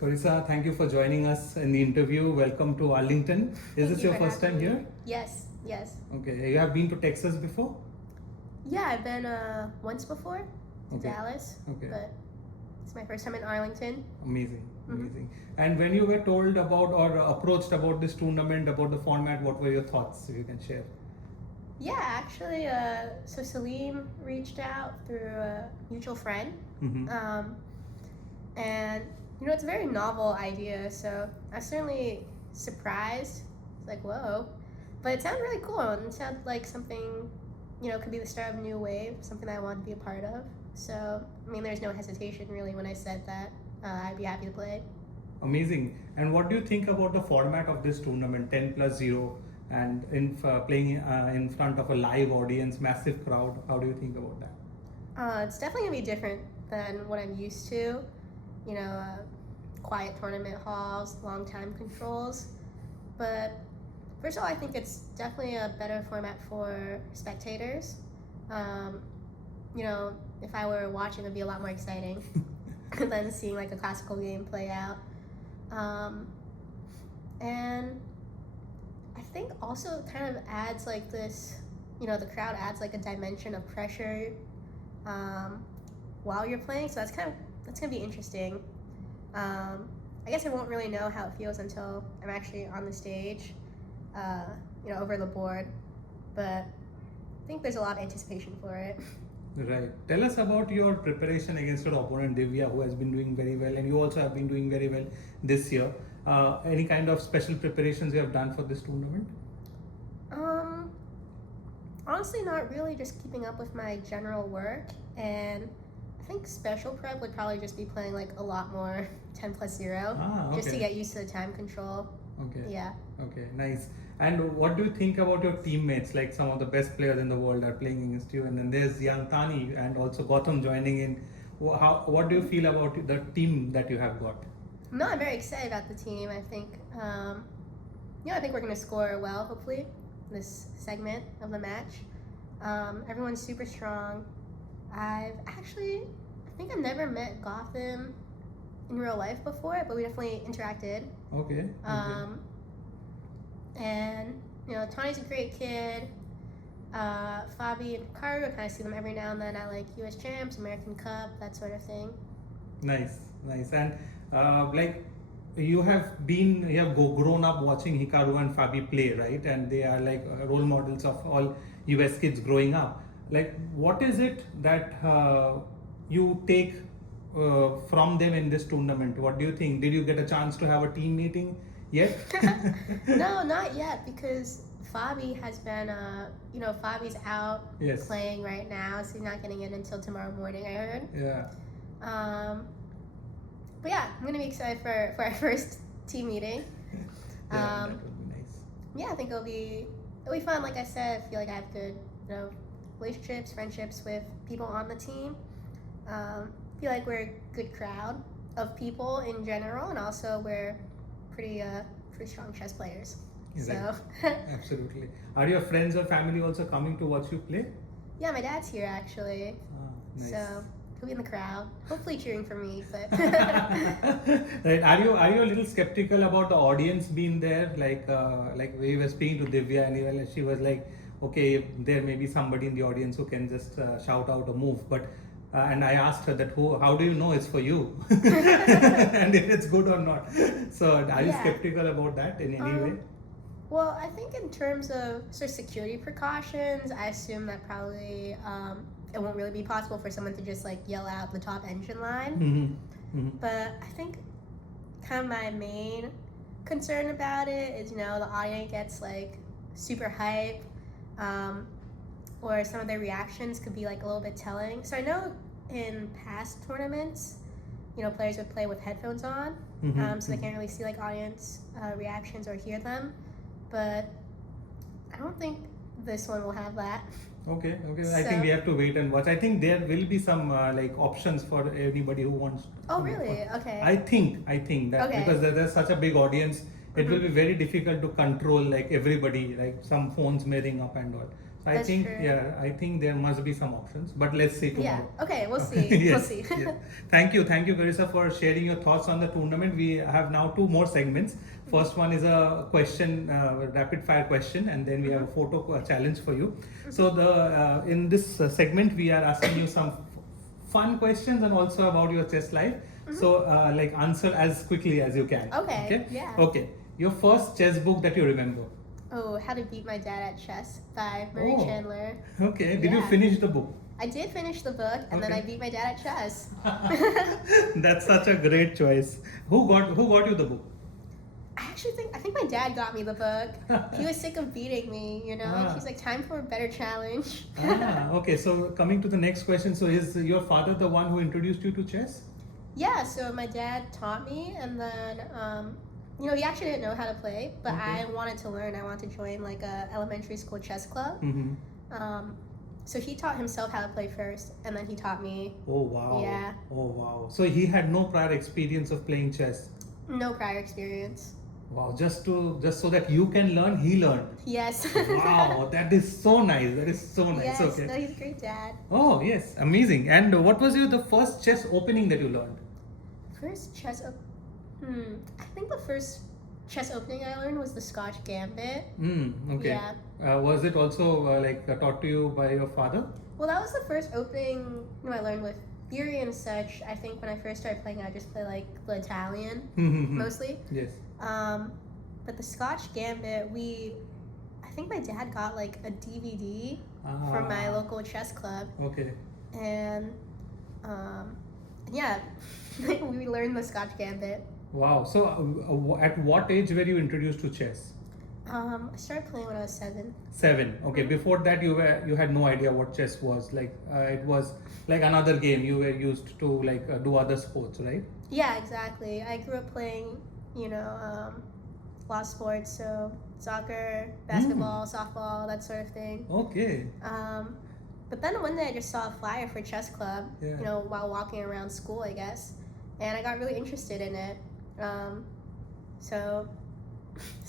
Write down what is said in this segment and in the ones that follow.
Carissa, thank you for joining us in the interview. Welcome to Arlington. Is this your first time here? Yes. Okay. You have been to Texas before? Yeah, I've been once before to Okay. Dallas, Okay. but it's my first time in Arlington. Amazing. And when you were told about or approached about this tournament, about the format, what were your thoughts? If you can share. Yeah, actually, so Salim reached out through a mutual friend, Mm-hmm. and it's a very novel idea. So I was certainly surprised. It's like, whoa, but it sounded really cool, and it sounded like something could be the start of a new wave, something that I wanted to be a part of. So I mean, there's no hesitation really when I said that I'd be happy to play. Amazing. And what do you think about the format of this tournament, 10 plus 0, and playing in front of a live audience, massive crowd? How do you think about that? It's definitely gonna be different than what I'm used to. Quiet tournament halls, long time controls. But first of all, I think it's definitely a better format for spectators. If I were watching, it'd be a lot more exciting than seeing like a classical game play out. And I think also it kind of adds like this, the crowd adds like a dimension of pressure while you're playing. So that's gonna be interesting. I guess I won't really know how it feels until I'm actually on the stage, over the board. But I think there's a lot of anticipation for it. Right. Tell us about your preparation against your opponent Divya, who has been doing very well, and you also have been doing very well this year. Any kind of special preparations you have done for this tournament? Honestly, not really. Just keeping up with my general work, and I think special prep would probably just be playing like a lot more 10 plus 0, just to get used to the time control. Okay. Yeah. Okay, nice. And what do you think about your teammates? Like some of the best players in the world are playing against you, and then there's young Tani and also Gautam joining in. What do you feel about the team that you have got? No, I'm very excited about the team. I think, I think we're going to score well, hopefully, this segment of the match. Everyone's super strong. I think I've never met Gotham in real life before, but we definitely interacted. Okay. And Tony's a great kid. Fabi and Ricardo, I kind of see them every now and then at like US Champs, American Cup, that sort of thing. Nice. And like you have grown up watching Hikaru and Fabi play, right? And they are like role models of all US kids growing up. Like, what is it that you take from them in this tournament? What do you think? Did you get a chance to have a team meeting yet? No, not yet, because Fabi has been, Fabi's out playing right now, so he's not getting in until tomorrow morning, I heard. Yeah. But yeah, I'm gonna be excited for our first team meeting. That would be nice. Yeah, I think it'll be fun. Like I said, I feel like I have good, relationships, friendships with people on the team. I feel like we're a good crowd of people in general, and also we're pretty strong chess players. Right. So Absolutely. Are your friends or family also coming to watch you play? yeah, my dad's here actually. Nice. So he'll be in the crowd, hopefully cheering for me. But right. Are you a little skeptical about the audience being there? Like we were speaking to Divya, and she was like, okay, there may be somebody in the audience who can just shout out a move, but. And I asked her that, how do you know it's for you? And if it's good or not. So are you skeptical about that in any way? Well, I think in terms of sort of security precautions, I assume that probably it won't really be possible for someone to just like yell out the top engine line. But I think kind of my main concern about it is, the audience gets like super hype. Or some of their reactions could be like a little bit telling. So I know in past tournaments, players would play with headphones on, so they can't really see like audience reactions or hear them. But I don't think this one will have that. Okay. I think we have to wait and watch. I think there will be some like options for anybody who wants. Oh, really? Okay. I think that because there's such a big audience, it will be very difficult to control like everybody. Like some phones may ring up and all. I That's think true. I think there must be some options, but let's see Yeah. tomorrow. Okay, we'll see. Yes, We'll see. yes. Thank you, Carissa, for sharing your thoughts on the tournament. We have now two more segments. First one is a question, rapid fire question, and then we have a photo challenge for you. So the in this segment we are asking you some fun questions and also about your chess life. So like answer as quickly as you can. Okay, yeah. Okay. Your first chess book that you remember. Oh, How to Beat My Dad at Chess by Murray Oh. Chandler. Okay. Did you Yeah. finish the book? I did finish the book, and then Okay. I beat my dad at chess. That's such a great choice. Who got you the book? I think my dad got me the book. He was sick of beating me, you know. Ah. He's like, time for a better challenge. Okay. So coming to the next question. So is your father the one who introduced you to chess? Yeah, so my dad taught me, and then he actually didn't know how to play, but Okay. I wanted to learn. I wanted to join like a elementary school chess club. Mm-hmm. So he taught himself how to play first, and then he taught me. Oh wow. Yeah. Oh wow. So he had no prior experience of playing chess. No prior experience. Wow. Just so that you can learn, he learned. Yes. Wow. That is so nice. That is so nice. Yes, Okay. no, he's a great dad. Oh yes. Amazing. And what was the first chess opening that you learned? First chess I think the first chess opening I learned was the Scotch Gambit. Okay. Yeah. Was it also taught to you by your father? Well, that was the first opening I learned with theory and such. I think when I first started playing, I just play like the Italian mostly. Yes. But the Scotch Gambit, I think my dad got like a DVD from my local chess club, Okay. and yeah, we learned the Scotch Gambit. Wow. So at what age were you introduced to chess? I started playing when I was 7. 7. Okay. Before that, you had no idea what chess was. It was like another game. You were used to do other sports, right? Yeah, exactly. I grew up playing, a lot of sports, so soccer, basketball, softball, that sort of thing. Okay. But then one day I just saw a flyer for chess club, Yeah. while walking around school, I guess, and I got really interested in it. So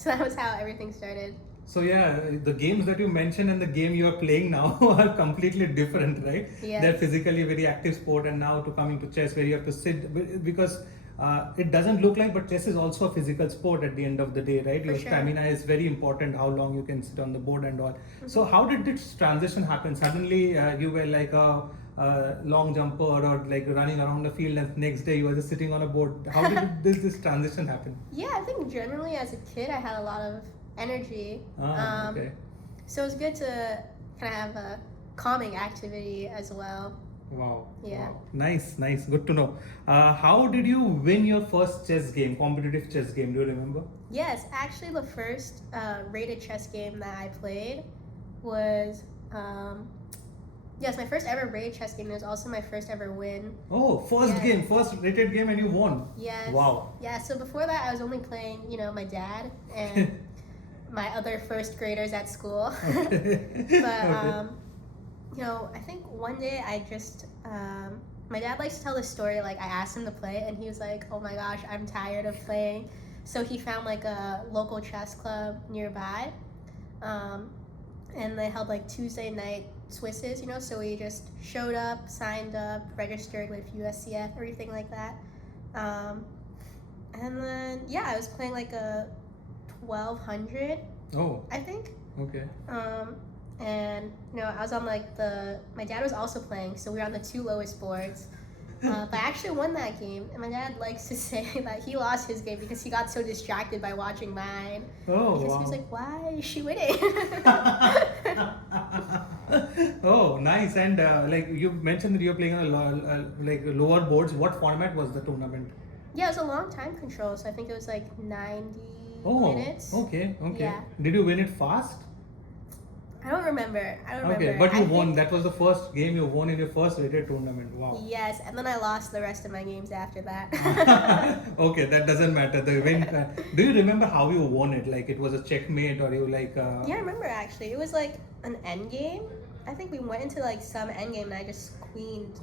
that was how everything started. So yeah, the games that you mentioned and the game you are playing now are completely different, right? Yes. They're physically a very active sport, and now to coming to chess where you have to sit because it doesn't look like, but chess is also a physical sport at the end of the day, right? For Your sure. stamina is very important, how long you can sit on the board and all. So how did this transition happen? Suddenly you were like a long jumper or like running around the field, and next day you were just sitting on a board. How did this transition happen? Yeah, I think generally as a kid I had a lot of energy. Okay. So it was good to kind of have a calming activity as well. Wow. Yeah. Wow. Nice. Good to know. How did you win your first chess game, competitive chess game? Do you remember? Yes, actually the first rated chess game that I played was, my first ever rated chess game. It was also my first ever win. Oh, first Yeah. game, first rated game, and you won. Yes. Wow. Yeah, so before that I was only playing, my dad and my other first graders at school. But, I think one day I just, my dad likes to tell this story, like I asked him to play and he was like, oh my gosh, I'm tired of playing. So he found like a local chess club nearby, and they held like Tuesday night Swisses, so we just showed up, signed up, registered with USCF, everything like that. And then, I was playing like a 1200, Oh, I think. okay. And I was on my dad was also playing, so we were on the 2 lowest boards. But I actually won that game, and my dad likes to say that he lost his game because he got so distracted by watching mine. Oh, Because wow. he was like, why is she winning? Oh, nice. And you mentioned that you're playing on lower boards. What format was the tournament? Yeah, it was a long time control, so I think it was like 90 Oh, minutes. okay. Yeah. Did you win it fast? I don't remember. Okay, but you I won. think- That was the first game you won in your first rated tournament. Wow. Yes, and then I lost the rest of my games after that. Okay, that doesn't matter. The win. Do you remember how you won it? Like it was a checkmate, or you like? Yeah, I remember actually. It was like an end game. I think we went into like some end game and I just queened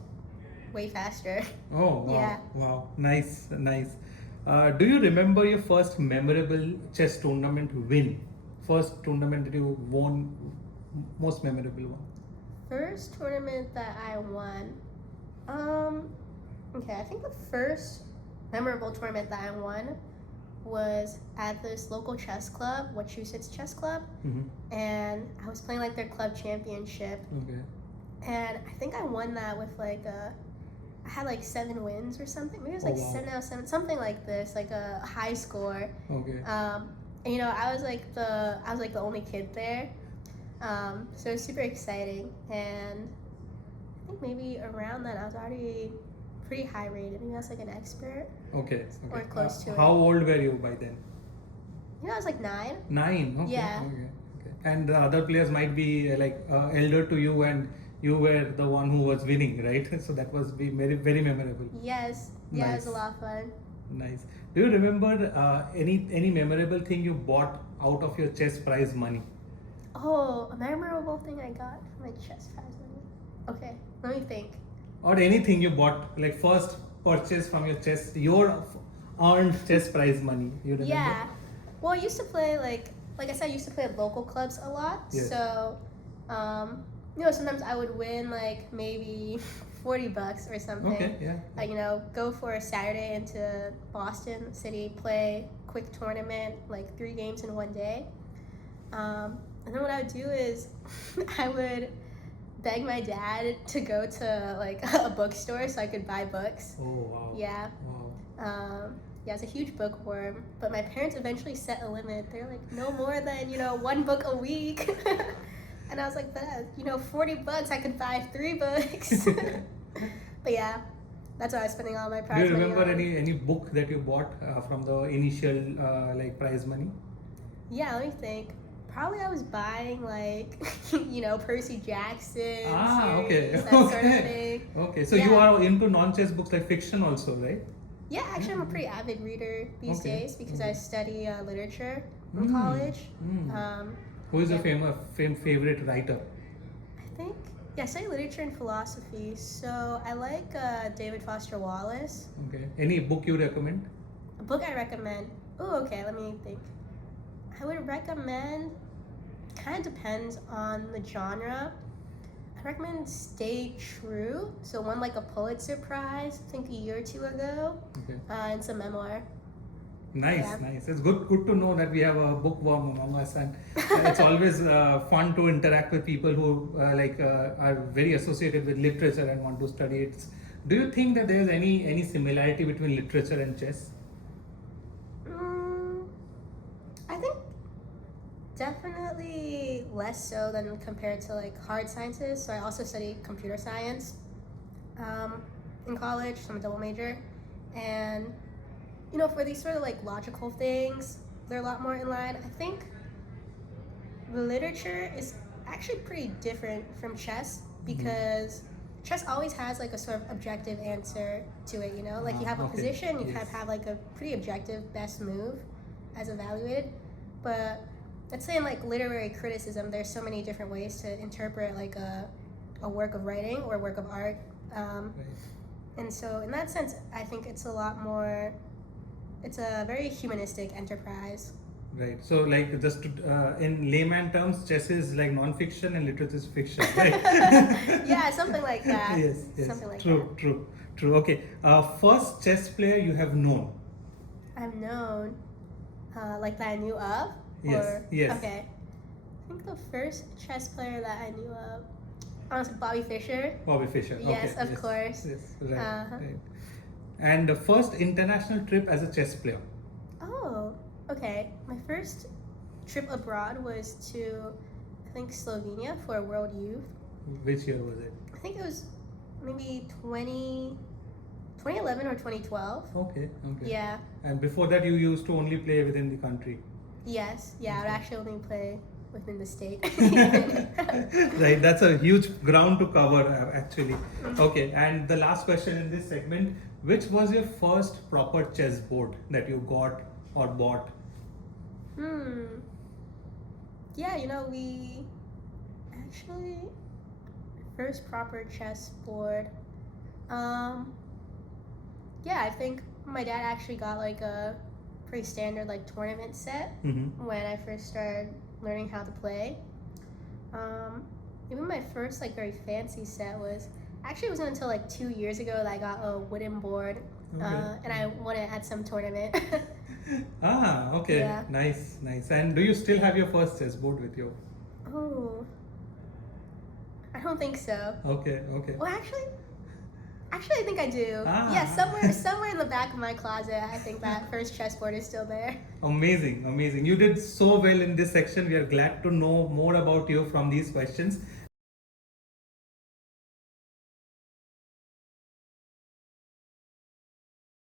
way faster. Oh wow! Yeah. Wow, nice. Do you remember your first memorable chess tournament win? First tournament that you won most memorable one. First tournament that I won. Okay, I think the first memorable tournament that I won was at this local chess club, Wachusett Chess Club, and I was playing like their club championship. Okay. And I think I won that with like I had like 7 wins or something. Maybe it was like wow. 7 out of 7, something like this, like a high score. Okay. And you know, I was like the only kid there. So it was super exciting, and I think maybe around then I was already pretty high rated. Maybe I was like an expert. Okay. Or close to it. How old were you by then? You know, I was like 9. 9. Okay. Yeah. Okay. And the other players might be like elder to you, and you were the one who was winning, right? So that was be very, very memorable. Yes. Yeah, Nice. it was a lot of fun. Nice. Do you remember any memorable thing you bought out of your chess prize money? Oh, a memorable thing I got from my chess prize money. Okay, let me think. Or anything you bought, like first purchase from your earned chess prize money. You remember? Yeah. Well, I used to play like I said, I used to play at local clubs a lot. Yes. So, you know, sometimes I would win like maybe $40 or something. Okay. Yeah. Like, you know, go for a Saturday into Boston City, play quick tournament, like 3 games in one day. And then what I would do is I would beg my dad to go to like a bookstore so I could buy books. Oh wow. Yeah. Wow. Yeah, I was a huge bookworm, but my parents eventually set a limit. They're like, no more than, you know, 1 book a week. And I was like, but, you know, $40, I could buy 3 books. But yeah, that's what I was spending all my prize money on. Do you remember any book that you bought from the initial like prize money? Yeah, let me think. Probably I was buying like, you know, Percy Jackson Okay. series, that sort of thing. Okay, so Yeah. you are into non-chess books like fiction also, right? Yeah, actually I'm a pretty avid reader these Okay. days because I study literature in Mm. college. Mm. Who is your favorite writer? I think, yeah, I study literature and philosophy, so I like David Foster Wallace. Okay. Any book you recommend? A book I recommend. Oh, okay, let me think. I would recommend, kind of depends on the genre. I recommend Stay True. So won like a Pulitzer Prize, I think a year or 2 ago. Okay. It's a memoir. Nice, Yeah. nice. It's good to know that we have a bookworm among us, and it's always fun to interact with people who are very associated with literature and want to study it. Do you think that there's any similarity between literature and chess? I think definitely less so than compared to like hard sciences. So I also study computer science in college. So I'm a double major, and you know, for these sort of like logical things, they're a lot more in line. I think literature is actually pretty different from chess because chess always has like a sort of objective answer to it, you know? Like you have a Okay. position, you Yes. kind of have like a pretty objective best move as evaluated. But let's say in like literary criticism, there's so many different ways to interpret like a work of writing or a work of art. Right. And so in that sense, I think it's a lot more, it's a very humanistic enterprise. Right. So, like, just to, in layman terms, chess is like non-fiction and literature is fiction, right? Yeah, something like that. Yes. Something like True. Okay. First chess player you have known. I've known, like that I knew of? Yes, Or, yes. Okay. I think the first chess player that I knew of, honestly, Bobby Fischer. Bobby Fischer. Yes, Okay. of course. Yes. Right. Uh-huh. Right. And the first international trip as a chess player. Oh, okay. My first trip abroad was to, I think, Slovenia for World Youth. Which year was it? I think it was maybe 2011 or 2012. Okay. Yeah. And before that, you used to only play within the country. Yes. Yeah, I would actually only play within the state. Right, that's a huge ground to cover actually. Okay, and the last question in this segment, which was your first proper chess board that you got or bought? Yeah, you know, we actually, first proper chess board. Yeah, I think my dad actually got like a pretty standard like tournament set when I first started learning how to play. Even my first like very fancy set was actually it wasn't until like 2 years ago that I got a wooden board, and I won it at some tournament. Okay. Yeah. Nice. And do you still have your first chessboard with you? Oh, I don't think so. Okay. Well, actually, I think I do. Ah. Yeah, somewhere in the back of my closet, I think that first chessboard is still there. Amazing. You did so well in this section. We are glad to know more about you from these questions.